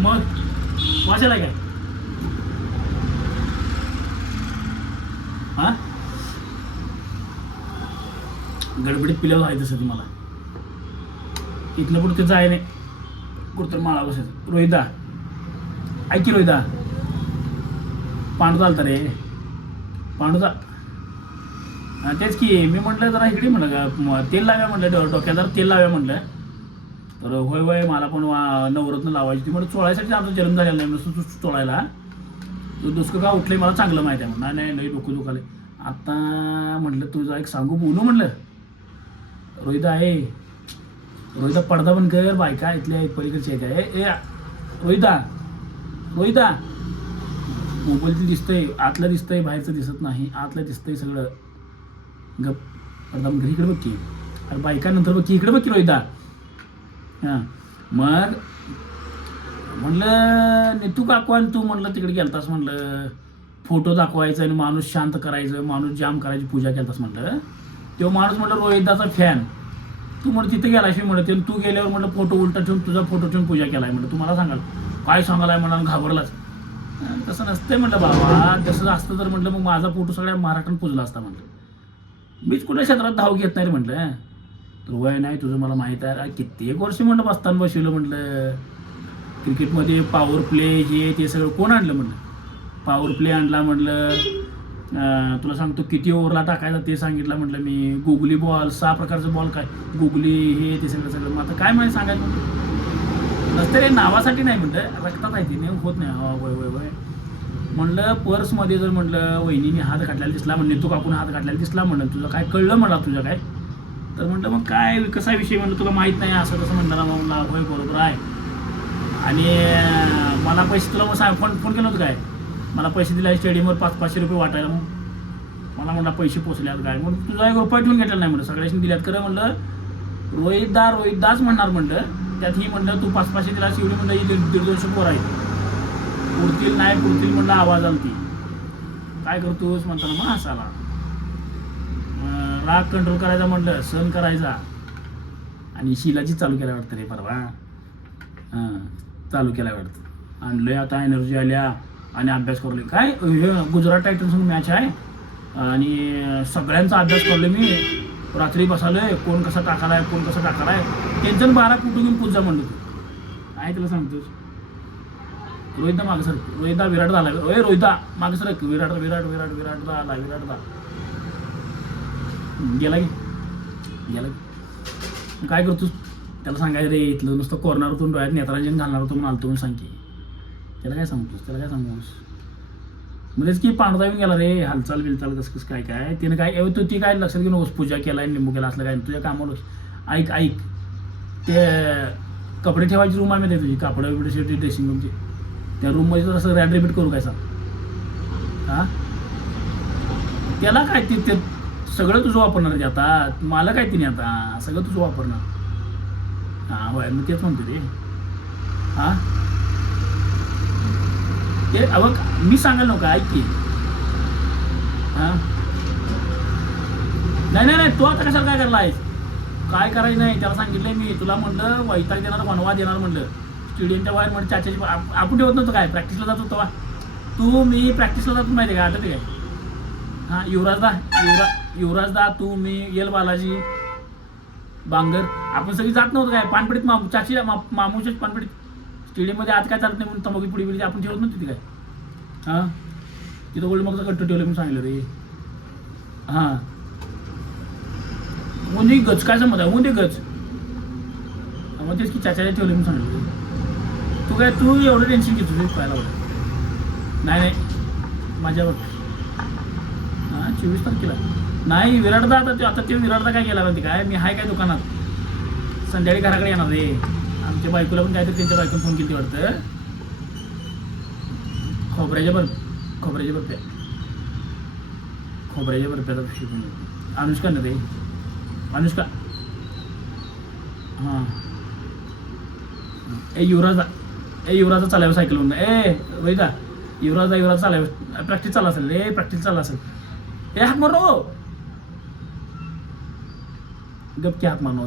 मग वाचायला काय हा? गडबडीत पिल्यावर आहे तसं तुम्हाला. इथनं कुठं त्याचं जाय नाही. कुठतर माळा बसायचं. रोहिता. ऐक की रोहिता. पांडू चालतं रे. पांडू हा, तेच की मी म्हटलं जरा इकडे म्हणलं का तेल लाव्या म्हटलं डोक्यात जरा तेल लाव्या म्हटलं. तर होय होय मला पण वा- नवरत्न लावायची ती म्हणजे चोळायसाठी आमचा जन्म झालेला नाही नुसतं तू चोळायला. तो दुसकं का उठले मला चांगलं माहिती आहे. म्हणून नाही नाही डोकं दुखाले आता म्हटलं तुझा एक सांगू बोलू म्हटलं. रोहिता आहे. रोहिता पडदा पण कर. बायका इथल्या पलीकडच्या आहेत. ए ए रोहिता रोहिता. मोबाईलचं दिसतंय आतलं दिसतंय बाहेरचं दिसत नाही. आतलं दिसतंय सगळं. गप पडदा पण घरी इकडे बघ की. अरे बायका नंतर बघ की. इकडे बघ की रोहिता. हां. मग म्हणलं नेतू काकू आणि तू म्हणलं तिकडे गेलतास म्हणलं. फोटो दाखवायचा आणि माणूस शांत करायचं माणूस जाम करायची पूजा केलतास म्हणलं. तो माणूस म्हणलं रोहिदाचा फॅन तू म्हणलं तिथे गेलाशी म्हणत तू गेल्यावर म्हटलं फोटो उलटा ठेवून तुझा फोटो ठेवून पूजा केलाय म्हटलं तुम्हाला सांगाल काय सांगालाय म्हणाल घाबरलाच तसं नसतंय म्हटलं बाबा तसं असतं तर म्हटलं मग माझा फोटो सगळ्या महाराष्ट्रात पुजला असता म्हटलं मीच कुठल्या क्षेत्रात धाव घेत नाही रे म्हटलं तू वय नाही तुझं मला माहीत आहे. अरे कित्येक वर्ष म्हटलं बसताना बसवलं म्हटलं क्रिकेटमध्ये पॉवर प्ले हे ते सगळं कोण आणलं म्हटलं पॉवर प्ले आणला म्हटलं तुला सांगतो किती ओव्हरला टाकायचा ते सांगितलं म्हटलं मी. गुगली बॉल सहा प्रकारचं बॉल काय? गुगली हे ते सगळं सगळं. मग आता काय माहिती सांगायचं म्हटलं नसतं रे नावासाठी नाही म्हटलं रक्तात आहे ते नाही होत नाही. हा वय वय वय. म्हणलं पर्समध्ये जर म्हटलं वहिनीने हात घातलेला दिसला म्हणले तू काकून हात घातलेला दिसला म्हणलं तुझं काय कळलं म्हणला तुझं काय? तर म्हटलं मग काय कसा विषय? म्हणलं तुला माहीत नाही असं तसं म्हणलं मग म्हणला होय बरोबर आहे. आणि मला पैसे तुला मग सांग फोन फोन केला होता काय? मला पैसे दिले स्टेडियमवर पाच पाचशे रुपये वाटायला मग. मला म्हणला पैसे पोचले आहेत काय? मग तुझा एक रुपया ठेवून घेतला नाही म्हणलं सगळ्याशी दिल्यात. खरं म्हणलं रोहितदा रोहितदाच म्हणणार म्हणलं त्यात ही म्हणलं तू पाच पाचशे दिला एवढी म्हणलं ही दीड दीड दोनशे पोर आहेत. पुरतील नाही पुरतील म्हणलं आवाज आलती. काय करतोस? म्हणताना मग असाला राग कंट्रोल करायचा म्हटलं सण करायचा. आणि शिलाची चालू केल्या वाटतं रे परवा. हां चालू केल्या वाटतं. आणलं आता एनर्जी आल्या आणि अभ्यास करलो काय? हे गुजरात टायटन्स मॅच आहे. आणि सगळ्यांचा अभ्यास करलो मी. रात्री बसालोय कोण कसा टाकालाय कोण कसा टाकालाय. टेन्शन बारा कुठून घेऊन पूजा म्हणलं तू काय तुला सांगतोस? रोहितदा मागं सर रोहितदा विराट झाला. ओय रोहिता मागं सर विराट विराट विराट विराट झाला विराट झाला गेला की. गेला की. काय करतोस? त्याला सांगायचं रे इथलं नुसतं कॉर्नरतून डोळ्यात नेत्रांजन घालणार होतो म्हणून आलतो म्हणून सांगते त्याला काय सांगतोस? त्याला काय सांगतोस? म्हणजेच की पांढरा येऊन गेला रे हालचाल बिलचाल कसं कसं काय काय. तिने काय एवढं तू ती काय लक्षात घेऊन पूजा केलाय लिंबू केला असलं काय तुझ्या कामावर ऐक ऐक. ते कपडे ठेवायची रूम आहे माहिती तुझी कपडे बिपडे शेवटी ड्रेसिंग रूमची त्या रूममध्ये तर असं रॅड रिपीट करू काय सांग? हां? त्याला काय ते सगळं तुझं वापरणार की आता. मला काय तिने आता? सगळं तुझं वापरणार. हां होय मग तेच म्हणतो रे. हां? ते अव मी सांगायला नको ऐक की. हां? नाही नाही नाही तू आता कशाला काय करला आहेस काय करायचं नाही त्याला सांगितलंय मी. तुला म्हणलं वैताग देणार वनवा देणार म्हणलं. स्टेडियमच्या बाहेर म्हणजे चाच्याची आपण ठेवत नव्हतं काय? प्रॅक्टिसला जात होतो तू मी प्रॅक्टिसला जातो माहिती आहे का? आता काय? हां युवराजदा युवरा युवराजदा तू मी येल बालाजी बांगर. आपण सगळी जात नव्हतं काय? पानपडीत मामू चाची मा मामूच्याच पानपडीत. स्टेडियममध्ये आज काय चालत नाही म्हणून तंबाखू पुढे बिडी आपण ठेवत नव्हती काय? हां? तिथं गोल्ड मगचा कट्ट ठेवलं म्हणून सांगितलं रे. हां. म्हणजे गच काय समज आहे? दे गच. मग तेच की चाचाच्या ठेवले म्हणून सांगितलं तू काय तू एवढं टेन्शन घेतो पाहायला नाही नाही. माझ्या चोवीस तारखेला. नाही विराटदा आता ते आता ते विराटदा काय केला माहिती काय? मी हाय काय दुकानात? संध्याकाळी घराकडे येणार रे. आमच्या बायकोला पण काहीतरी त्यांच्या बायकोला फोन केली वाटतं. खोबऱ्याच्या बर्फ खोबऱ्याच्या बर्फ्या खोबऱ्याच्या बर्फ्याचा शिकून अनुष्का ना रे. अनुष्का हां. ए युवराजा ए युवराजा चालावं सायकल ए वैदा. युवराजा युवराज चालावं प्रॅक्टिस चालू असेल ए प्रॅक्टिस चालू असेल. ए हाक मारो गप की हाक मारो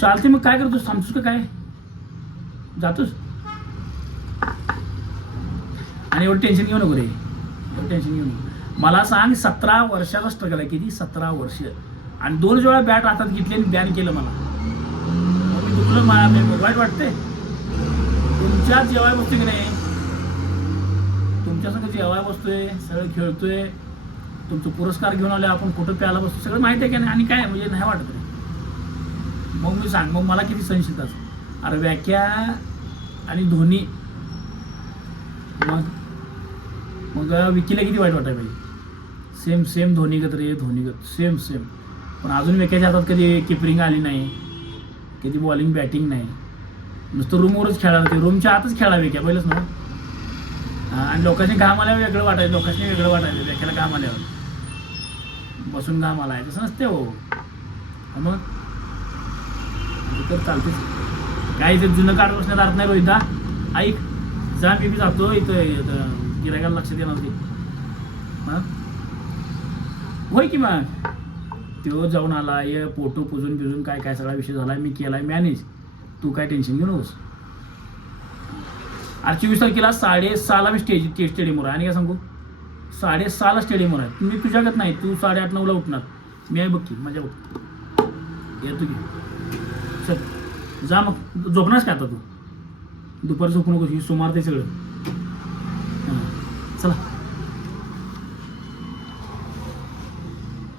चालते मग काय करतोस थांबतोस का काय जातोस आणि एवढं टेन्शन घेऊ नको रे एवढं टेन्शन घेऊ नको मला सांग सतरा वर्षाचा स्ट्रगल आहे किती सतरा वर्ष आणि दोन वेळा बॅट हातात घेतली आणि बॅन केलं मला मग मी दुखलं मला वाईट वाटते तुमच्यात जेवाय बघते की नाही तुमच्या संग जेवाय बसतोय सगळं खेळतोय तुमचं पुरस्कार घेऊन आले आपण कुठं प्यायला बसतो सगळं माहिती आहे की नाही? आणि काय म्हणजे नाही वाटत रे. मग मी सांग मग मला किती संशयित असं अरे व्याख्या आणि धोनी मग मग विकीला किती वाईट वाटाय पाहिजे? सेम सेम धोनीगत रे धोनीगत सेम सेम पण अजून वेक्याच्या हातात कधी किपरिंग आली नाही कधी बॉलिंग बॅटिंग नाही. नुसतं रूमवरच खेळावं ते रूमच्या आतच खेळावे क्या पहिलंच ना. आणि लोकांनी घाम आल्यावर वेगळं वाटायचं लोकांनी वेगळं वाटायचं वेक्याला घाम आल्यावर. बसून घाम आला आहे तसं नसते हो. मग? तर चालतेच काही इथे जुनं काढ बसण्यात अर्थ नाही रोहिता. ऐक जा मी बी जातो इथं इथं गिरायकाला लक्ष देणार ते हां? होय की मग? तो जाऊन आला ये फोटो पुजून बिजून काय काय सगळा विषय झाला मी केलाय मॅनेज. तू काय टेन्शन घेऊ नकोस. अरे चोवीस तारखेला साडेसहाला मी स्टेज स्टेज स्टेडियमवर आहे. आणि काय सांगू? साडेसहाला स्टेडियमवर आहे. मी तुझ्याकडे नाही. तू साडेआठ नऊला उठणार. मी आहे बघ की मजा बघ. येतो की. चल. जा मग. झोपणारच का आता तू? दुपारी झोपू नकोस. ही सुमार ते सगळं. चला.